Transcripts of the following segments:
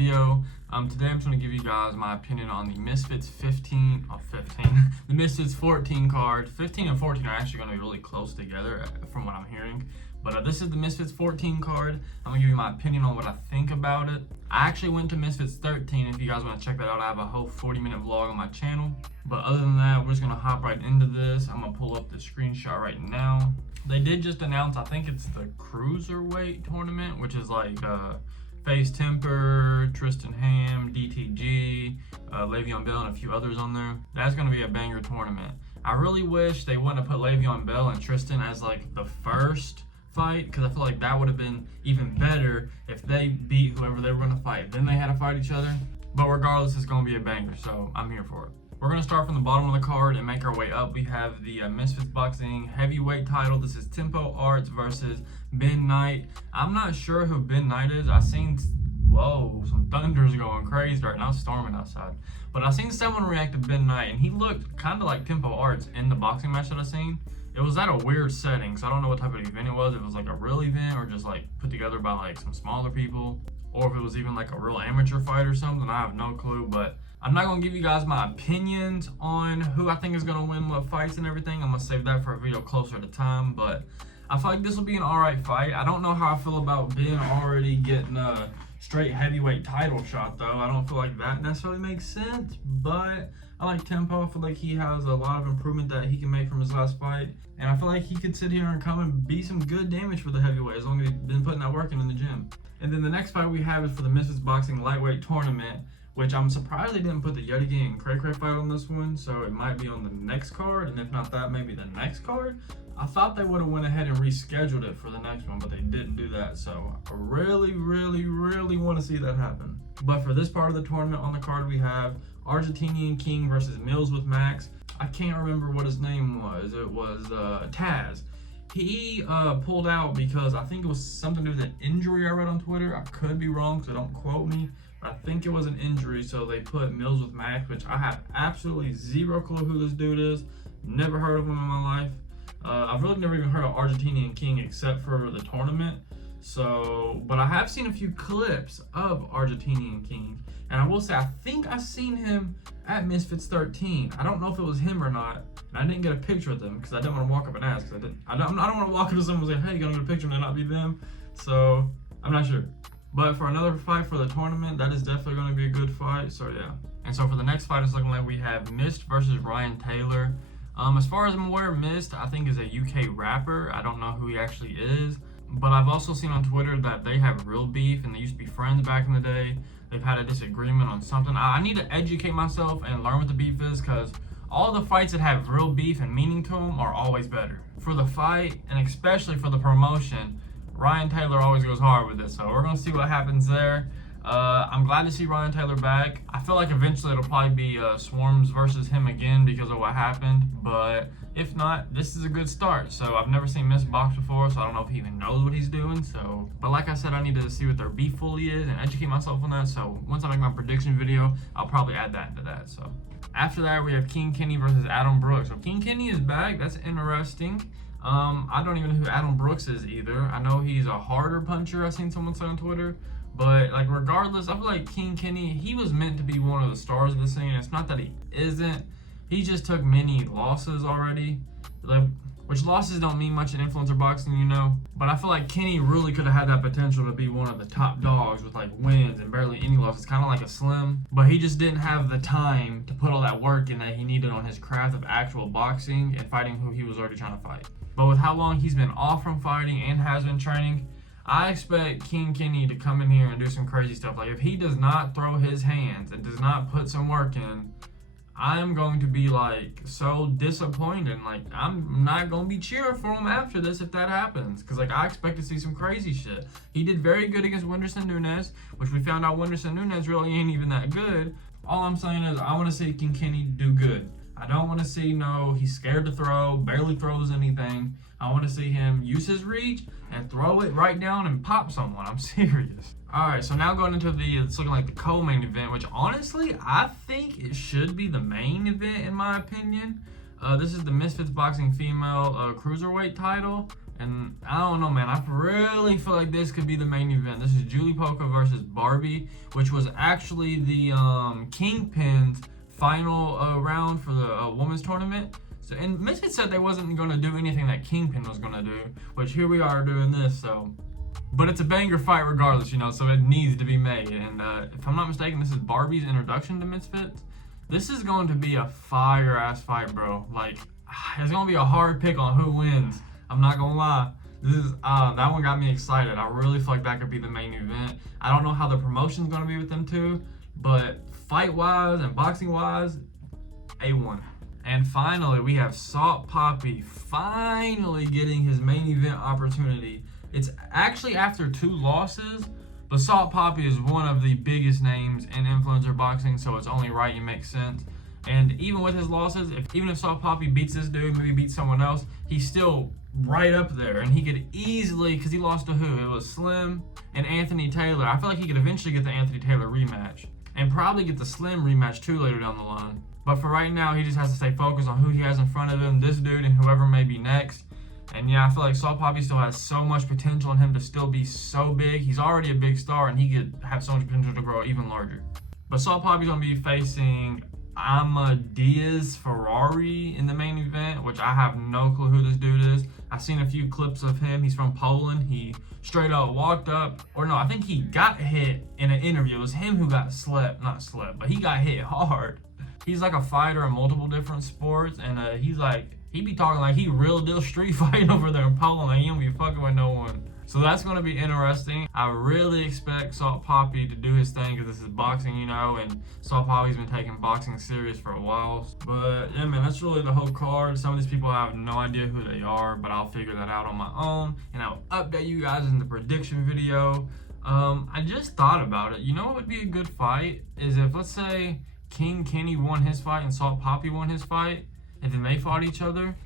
video. Today I'm just going to give you guys my opinion on the Misfits the Misfits 14 card. 15 and 14 are actually going to be really close together from what I'm hearing. But this is the Misfits 14 card. I'm going to give you my opinion on what I think about it. I actually went to Misfits 13. If you guys want to check that out, I have a whole 40-minute vlog on my channel. But other than that, we're just going to hop right into this. I'm going to pull up the screenshot right now. They did just announce, I think it's the Cruiserweight tournament, which is like FaZe Temper, Tristan Ham, DTG, Le'Veon Bell, and a few others on there. That's going to be a banger tournament. I really wish they wouldn't have put Le'Veon Bell and Tristan as like the first fight, because I feel like that would have been even better if they beat whoever they were going to fight. Then they had to fight each other. But regardless, it's going to be a banger, so I'm here for it. We're going to start from the bottom of the card and make our way up. We have the Misfits Boxing Heavyweight title. This is Tempo Arts versus Ben Knight. I'm not sure who Ben Knight is. I seen, whoa, some thunder's going crazy right now. It's storming outside. But I seen someone react to Ben Knight, and he looked kind of like Tempo Arts in the boxing match that I seen. It was at a weird setting, so I don't know what type of event it was. If it was like a real event or just like put together by like some smaller people, or if it was even like a real amateur fight or something. I have no clue, but I'm not going to give you guys my opinions on who I think is going to win what fights and everything. I'm going to save that for a video closer to time, but I feel like this will be an alright fight. I don't know how I feel about Ben already getting a straight heavyweight title shot, though. I don't feel like that necessarily makes sense, but I like Tempo. I feel like he has a lot of improvement that he can make from his last fight, and I feel like he could sit here and come and be some good damage for the heavyweight as long as he's been putting that work in the gym. And then the next fight we have is for the Misfits Boxing Lightweight Tournament, which I'm surprised they didn't put the Yetigan and Cray Cray fight on this one, so it might be on the next card, and if not that, maybe the next card. I thought they would have went ahead and rescheduled it for the next one, but they didn't do that, so I really want to see that happen. But for this part of the tournament on the card, we have Argentinian King versus Mills with Max. I can't remember what his name was. It was Taz. He pulled out because I think it was something to do with an injury I read on Twitter. I could be wrong, so don't quote me. I think it was an injury, so they put Mills with Max, which I have absolutely zero clue who this dude is. Never heard of him in my life. I've really never even heard of Argentinian King except for the tournament. So, but I have seen a few clips of Argentinian King, and I will say I think I've seen him at Misfits 13. I don't know if it was him or not, and I didn't get a picture of them because I didn't want to walk up and ask. I don't want to walk up to someone and say, "Hey, you gonna get a picture?" and it not be them. So I'm not sure. But for another fight for the tournament, that is definitely going to be a good fight. So yeah. And so for the next fight, it's looking like we have Mist versus Ryan Taylor. As far as I'm aware, Mist, I think, is a UK rapper. I don't know who he actually is. But I've also seen on Twitter that they have real beef, and they used to be friends back in the day. They've had a disagreement on something. I need to educate myself and learn what the beef is, because all the fights that have real beef and meaning to them are always better. For the fight, and especially for the promotion, Ryan Taylor always goes hard with it, so we're going to see what happens there. I'm glad to see Ryan Taylor back. I feel like eventually it'll probably be Swarms versus him again because of what happened, but if not, this is a good start. So I've never seen Miss box before, so I don't know if he even knows what he's doing. So, but like I said, I need to see what their beef fully is and educate myself on that. So once I make my prediction video, I'll probably add that into that. So after that, we have King Kenny versus Adam Brooks. So King Kenny is back. That's interesting. I don't even know who Adam Brooks is either. I know he's a harder puncher, I've seen someone say on Twitter. But like regardless, I feel like King Kenny, he was meant to be one of the stars of the scene. It's not that he isn't. He just took many losses already. Which losses don't mean much in influencer boxing, you know. But I feel like Kenny really could have had that potential to be one of the top dogs with like wins and barely any losses, kind of like a Slim. But he just didn't have the time to put all that work in that he needed on his craft of actual boxing and fighting who he was already trying to fight. But with how long he's been off from fighting and has been training, I expect King Kenny to come in here and do some crazy stuff. Like if he does not throw his hands and does not put some work in, I'm going to be like so disappointed. Like I'm not going to be cheering for him after this if that happens. Because like I expect to see some crazy shit. He did very good against Wonderson Nunes, which we found out Wonderson Nunes really ain't even that good. All I'm saying is I want to see King Kenny do good. I don't want to see, no, he's scared to throw, barely throws anything. I want to see him use his reach and throw it right down and pop someone. I'm serious. All right, so now going into it's looking like the co-main event, which honestly, I think it should be the main event in my opinion. This is the Misfits Boxing Female Cruiserweight title. And I don't know, man. I really feel like this could be the main event. This is Julie Polka versus Barbie, which was actually the Kingpin's final round for the women's tournament. So, and Misfits said they wasn't going to do anything that Kingpin was going to do, which here we are doing this. So, but it's a banger fight regardless, you know, so it needs to be made. And if I'm not mistaken, this is Barbie's introduction to Misfits. This is going to be a fire-ass fight, bro. Like, it's going to be a hard pick on who wins. I'm not going to lie. This is that one got me excited. I really feel like that could be the main event. I don't know how the promotion's going to be with them two, but fight-wise and boxing-wise, A1. And finally, we have Salt Poppy finally getting his main event opportunity. It's actually after 2 losses, but Salt Poppy is one of the biggest names in influencer boxing, so it's only right it makes sense. And even with his losses, even if Salt Poppy beats this dude, maybe beats someone else, he's still right up there. And he could easily, because he lost to who? It was Slim and Anthony Taylor. I feel like he could eventually get the Anthony Taylor rematch. And probably get the Slim rematch too later down the line. But for right now, he just has to stay focused on who he has in front of him, this dude and whoever may be next. And yeah, I feel like Salt Poppy still has so much potential in him to still be so big. He's already a big star, and he could have so much potential to grow even larger. But Salt Poppy's going to be facing Amadeus Ferrari in the main event, which I have no clue who this dude is. I've seen a few clips of him. He's from Poland. He straight up walked up, or no, I think he got hit in an interview. It was him who got not slept, but he got hit hard. He's like a fighter in multiple different sports, and he be talking like he real deal street fighting over there in Poland. Like he don't be fucking with no one. So that's going to be interesting. I really expect Salt Poppy to do his thing because this is boxing, you know, and Salt Poppy's been taking boxing serious for a while. But yeah, man, that's really the whole card. Some of these people I have no idea who they are, but I'll figure that out on my own, and I'll update you guys in the prediction video. I just thought about it. You know what would be a good fight is if, let's say, King Kenny won his fight and Salt Poppy won his fight, and then they fought each other.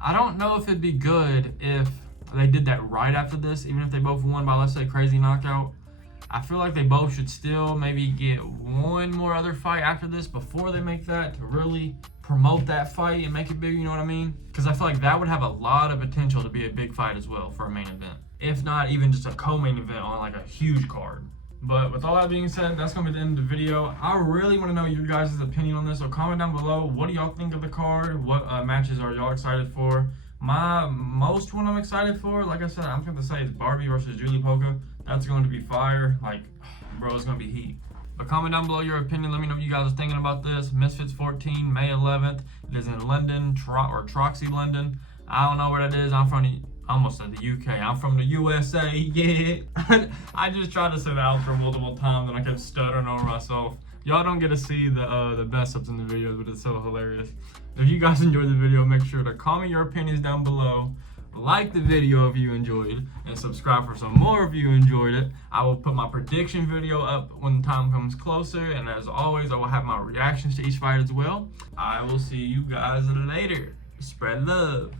I don't know if it'd be good if they did that right after this, even if they both won by, let's say, crazy knockout. I feel like they both should still maybe get one more other fight after this before they make that to really promote that fight and make it big, you know what I mean? Because I feel like that would have a lot of potential to be a big fight as well for a main event. If not even just a co-main event on like a huge card. But with all that being said, that's going to be the end of the video. I really want to know your guys' opinion on this, so comment down below. What do y'all think of the card? What matches are y'all excited for? My most one I'm excited for, like I said, I'm going to say is Barbie versus Julie Polka. That's going to be fire. Like, bro, it's going to be heat. But comment down below your opinion. Let me know what you guys are thinking about this. Misfits 14, May 11th. It is in London, Troxy, London. I don't know where that is. I'm from the, I almost said the UK. I'm from the USA, yeah. I just tried to say that out for multiple times and I kept stuttering over myself. Y'all don't get to see the best ups in the videos, but it's so hilarious. If you guys enjoyed the video, make sure to comment your opinions down below. Like the video if you enjoyed it, and subscribe for some more if you enjoyed it. I will put my prediction video up when the time comes closer, and as always, I will have my reactions to each fight as well. I will see you guys later. Spread love.